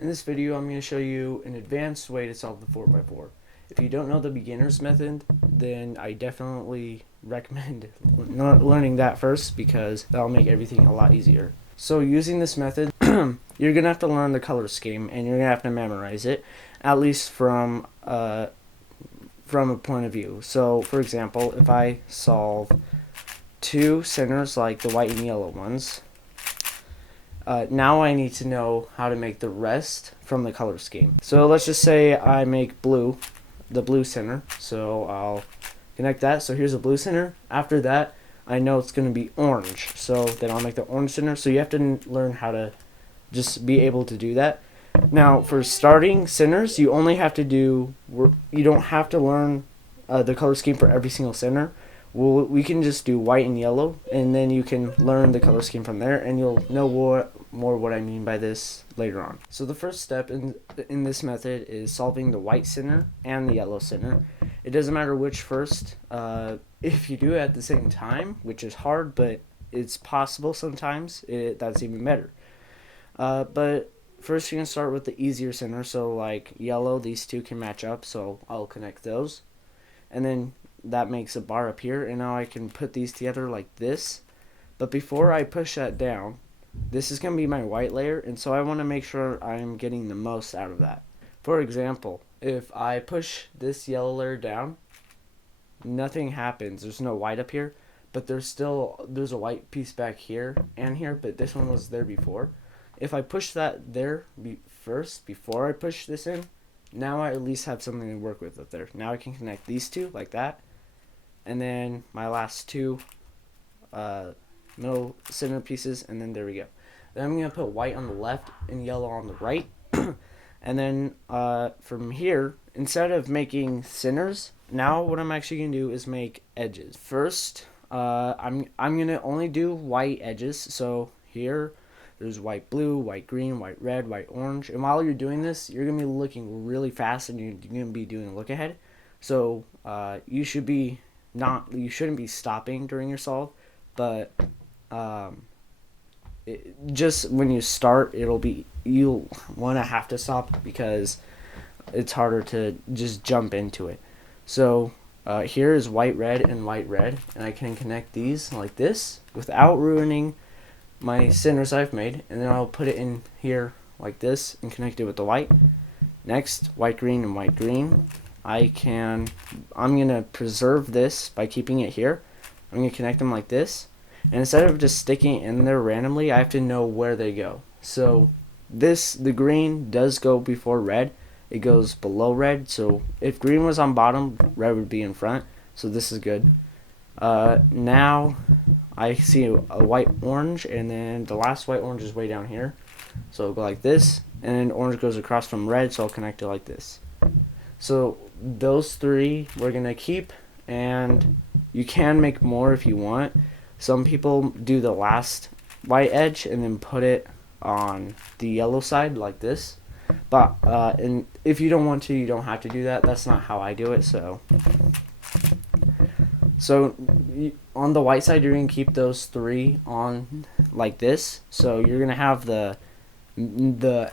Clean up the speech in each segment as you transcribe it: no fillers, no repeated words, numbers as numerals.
In this video, I'm going to show you an advanced way to solve the 4x4. If you don't know the beginner's method, then I definitely recommend learning that first because that'll make everything a lot easier. So using this method, you're going to have to learn the color scheme and you're going to have to memorize it, at least from a point of view. So for example, if I solve two centers like the white and yellow ones, now I need to know how to make the rest from the color scheme. So let's just say I make blue, the blue center. So I'll connect that. So here's a blue center. After that, I know it's going to be orange. So then I'll make the orange center. So you have to learn how to just be able to do that. Now for starting centers, you only have to do, you don't have to learn the color scheme for every single center. We can just do white and yellow, and then you can learn the color scheme from there, and you'll know more what I mean by this later on. So the first step in this method is solving the white center and the yellow center. It doesn't matter which first. If you do it at the same time, which is hard, but it's possible sometimes, that's even better. But first you're going to start with the easier center. So like yellow, these two can match up, so I'll connect those. And then that makes a bar up here, and now I can put these together like this. But before I push that down, this is going to be my white layer, and so I want to make sure I'm getting the most out of that. For example, if I push this yellow layer down, nothing happens. There's no white up here, but there's a white piece back here and here, but this one was there before. If I push that there first before I push this in, now I at least have something to work with up there. Now I can connect these two like that, and then my last two middle center pieces, and then there we go. Then I'm going to put white on the left and yellow on the right. And then from here, instead of making centers, now what I'm actually going to do is make edges. First, I'm going to only do white edges. So here, there's white blue, white green, white red, white orange. And while you're doing this, you're going to be looking really fast, and you're going to be doing a look ahead. So you shouldn't be stopping during your solve, but just when you start, you'll want to have to stop because it's harder to just jump into it. So here is white red and white red, and I can connect these like this without ruining my centers I've made, and then I'll put it in here like this and connect it with the white. Next, white green and white green. I'm gonna preserve this by keeping it here. I'm gonna connect them like this, and instead of just sticking it in there randomly, I have to know where they go. So the green does go before red. It goes below red, so if green was on bottom, red would be in front, so this is good. Now I see a white orange, and then the last white orange is way down here, so it'll go like this, and then orange goes across from red, so I'll connect it like this. So those three we're gonna keep, and you can make more if you want. Some people do the last white edge and then put it on the yellow side like this, but and if you don't want to, you don't have to do that. That's not how I do it. So on the white side, you're going to keep those three on like this. So you're going to have the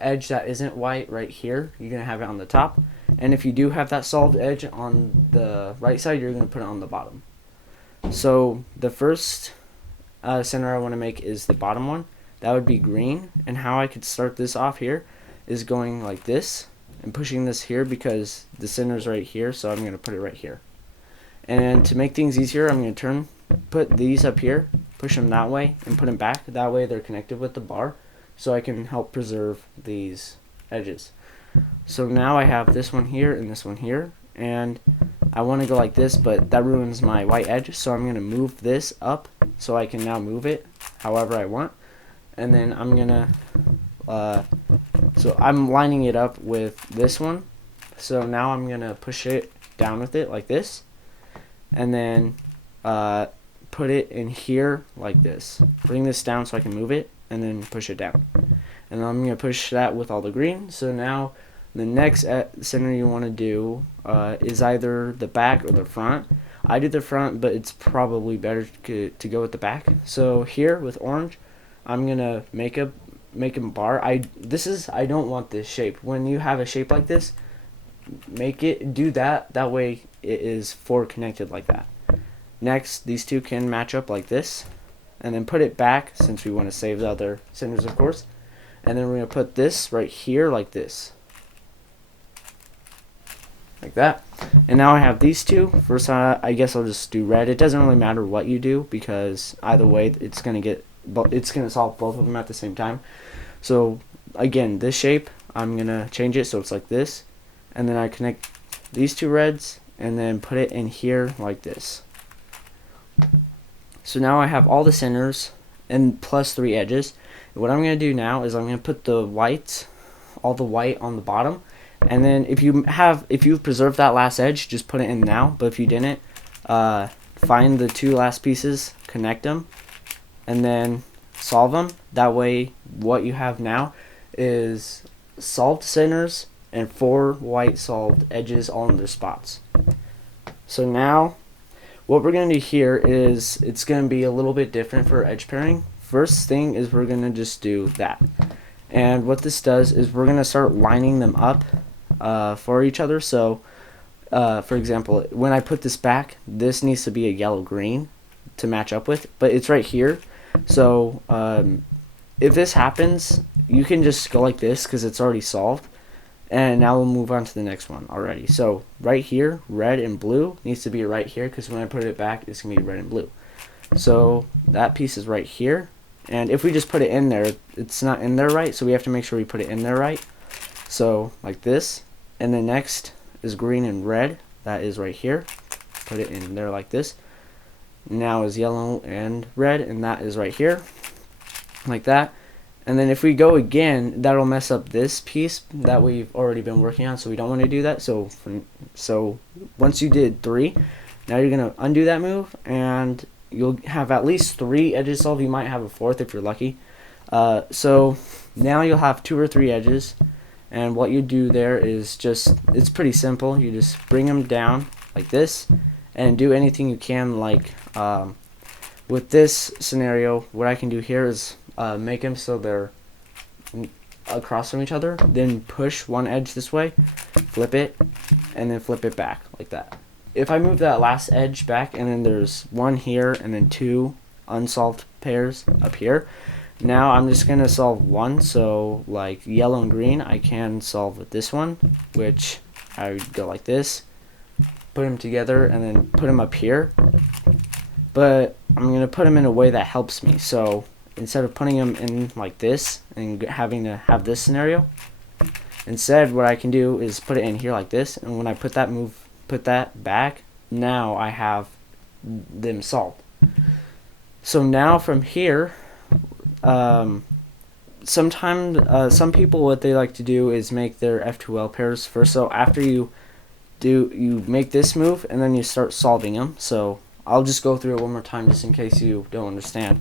edge that isn't white right here. You're going to have it on the top. And if you do have that solved edge on the right side, you're going to put it on the bottom. So the first center I want to make is the bottom one. That would be green. And how I could start this off here is going like this and pushing this here because the center is right here. So I'm going to put it right here. And to make things easier, I'm going to put these up here, push them that way, and put them back. That way they're connected with the bar, so I can help preserve these edges. So now I have this one here and this one here, and I want to go like this, but that ruins my white edge, so I'm going to move this up so I can now move it however I want. And then I'm going to, so I'm lining it up with this one. So now I'm going to push it down with it like this. And then put it in here like this. Bring this down so I can move it, and then push it down. And I'm going to push that with all the green. So now the next center you want to do is either the back or the front. I do the front, but it's probably better to go with the back. So here with orange, I'm going to make a make a bar. I don't want this shape. When you have a shape like this, do that way it is four connected like that. Next, these two can match up like this, and then put it back since we want to save the other centers, of course. And then we're going to put this right here like this, like that. And now I have these two. First, I guess I'll just do red. It doesn't really matter what you do because either way it's going to solve both of them at the same time. So again, this shape, I'm going to change it so it's like this, and then I connect these two reds and then put it in here like this. So now I have all the centers and plus 3 edges. What I'm going to do now is I'm going to put the white, all the white on the bottom, and then if you've preserved that last edge, just put it in now. But if you didn't, find the 2 last pieces, connect them, and then solve them. That way what you have now is solved centers and 4 white solved edges all in their spots. So now what we're going to do here is it's going to be a little bit different for edge pairing. First thing is we're going to just do that. And what this does is we're going to start lining them up for each other. So for example, when I put this back, this needs to be a yellow-green to match up with, but it's right here. So if this happens, you can just go like this because it's already solved. And now we'll move on to the next one already. So right here, red and blue needs to be right here because when I put it back, it's going to be red and blue. So that piece is right here. And if we just put it in there, it's not in there right, so we have to make sure we put it in there right. So like this. And then next is green and red. That is right here. Put it in there like this. Now is yellow and red, and that is right here. Like that. And then if we go again, that'll mess up this piece that we've already been working on, so we don't want to do that. So once you did 3, now you're going to undo that move, and you'll have at least 3 edges solved. You might have a 4th if you're lucky. So now you'll have 2 or 3 edges, and what you do there is it's pretty simple. You just bring them down like this, and do anything you can. Like with this scenario, what I can do here is make them so they're across from each other, then push one edge this way, flip it, and then flip it back like that. If I move that last edge back, and then there's 1 here and then 2 unsolved pairs up here, now I'm just going to solve 1. So like yellow and green, I can solve with this one, which I would go like this, put them together, and then put them up here. But I'm going to put them in a way that helps me. So instead of putting them in like this and having to have this scenario, instead what I can do is put it in here like this, and when I put that back, now I have them solved. So now from here, sometimes some people, what they like to do is make their F2L pairs first. So after you make this move, and then you start solving them. So I'll just go through it one more time just in case you don't understand.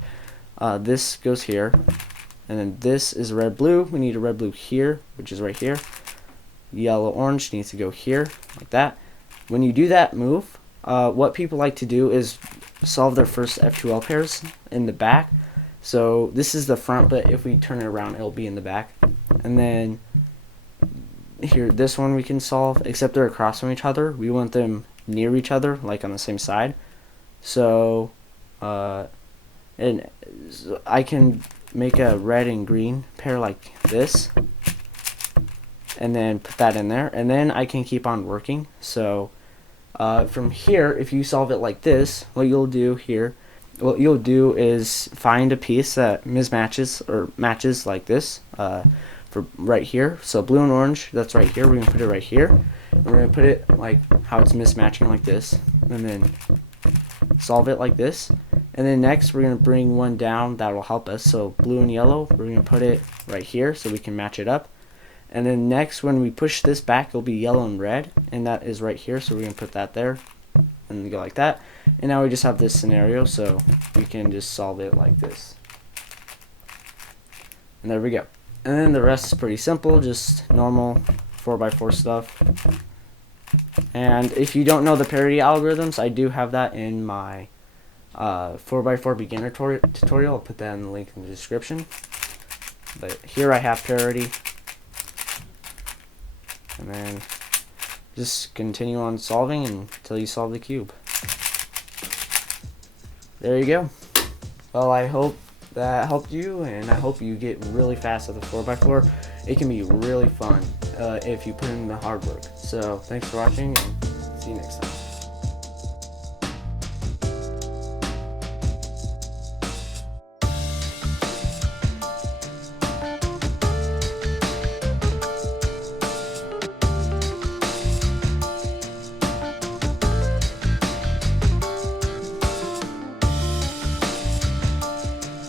This goes here, and then this is red blue. We need a red blue here, which is right here. Yellow orange needs to go here like that. When you do that move, what people like to do is solve their first F2L pairs in the back. So this is the front, but if we turn it around, it'll be in the back. And then here, this one we can solve, except they're across from each other. We want them near each other, like on the same side. So and I can make a red and green pair like this, and then put that in there, and then I can keep on working. So from here, if you solve it like this, what you'll do is find a piece that mismatches or matches like this for right here. So blue and orange, that's right here. We're gonna put it right here, and we're gonna put it like how it's mismatching like this, and then solve it like this. And then next we're going to bring one down that will help us. So blue and yellow, we're going to put it right here so we can match it up. And then next, when we push this back, it'll be yellow and red, and that is right here, so we're going to put that there and go like that. And now we just have this scenario, so we can just solve it like this. And there we go. And then the rest is pretty simple, just normal 4x4 stuff. And if you don't know the parity algorithms, I do have that in my 4x4 beginner tutorial. I'll put that in the link in the description. But here I have Parody. And then just continue on solving until you solve the cube. There you go. Well, I hope that helped you, and I hope you get really fast at the 4x4. It can be really fun if you put in the hard work. So thanks for watching, and see you next time.